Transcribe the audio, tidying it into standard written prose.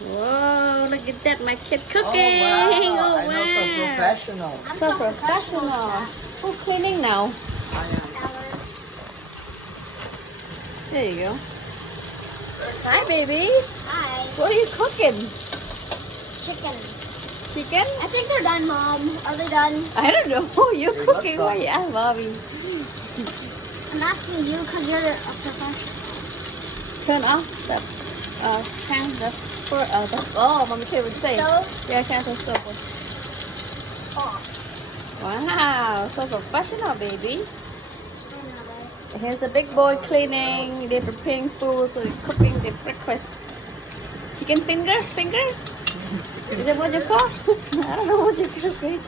Whoa, look at that, my kid cooking. Oh, wow. Oh, I know, so wow. professional. So professional. Who's cleaning now? There you go. Hi, baby. Hi. What are you cooking? Chicken. Chicken? I think they're done, Mom. Are they done? I don't know. You're They cooking. look Why you ask, Bobby? I'm asking you because you're a professional. Turn off the can oh, mommy kid would say. Stove? Yeah, can the stove. Oh. Wow, so professional, baby. Here's the big boy cleaning. They're preparing food, so they're cooking the breakfast. Chicken finger? Is that what you call? I don't know what you're cooking.